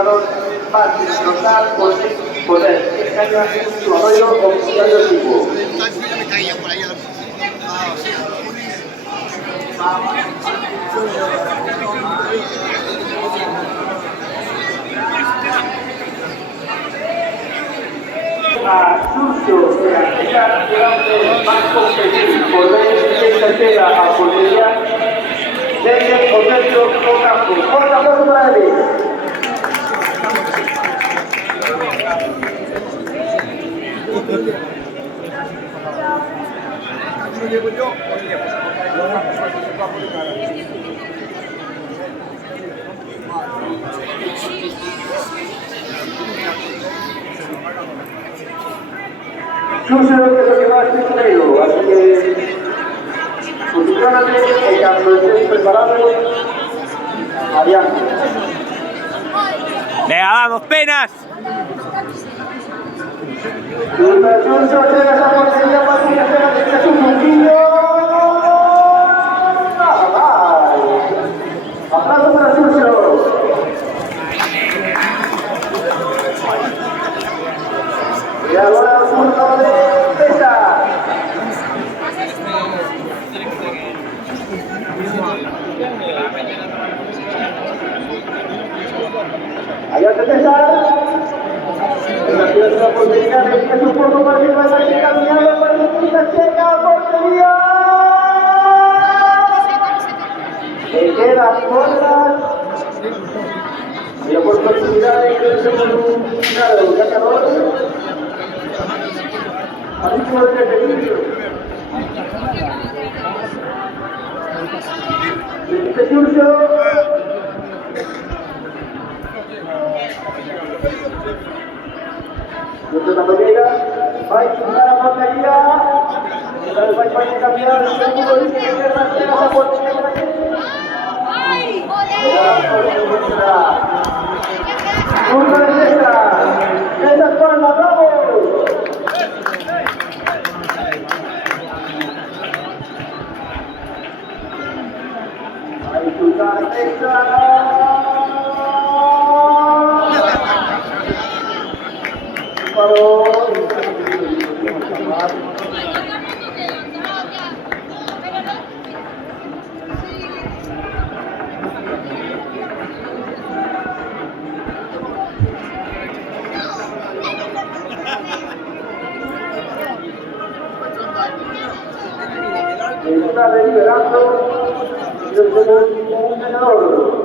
jugador fácil, local, poder, escaña, su arroyo o el tipo. A Sucio de Aquila, durante más competir, poder de tercera a portería, desde o dentro do campo. Corta aplauso para ele. Sucio es lo que va a ser primero, así que posicionate y cuando estés preparado, adiante. Venga, vamos, penas. Sucio, llega esa portería para que se un poquillo. Aplauso para Sucio. Y ahora el turno de César. Allá está César. En la portería de su forma para que vaya caminando para que llega a portería. Se queda corta. Y la oportunidad de que se pueda un ganador. Así como el equilibrio. Este Sucio. Nuestro Tapoqueira va a disputar la portería. Va a cambiar el segundo dice que se mantiene la portería. Turno de César. César con la bravo. A disputar César. Está deliberando el ganador.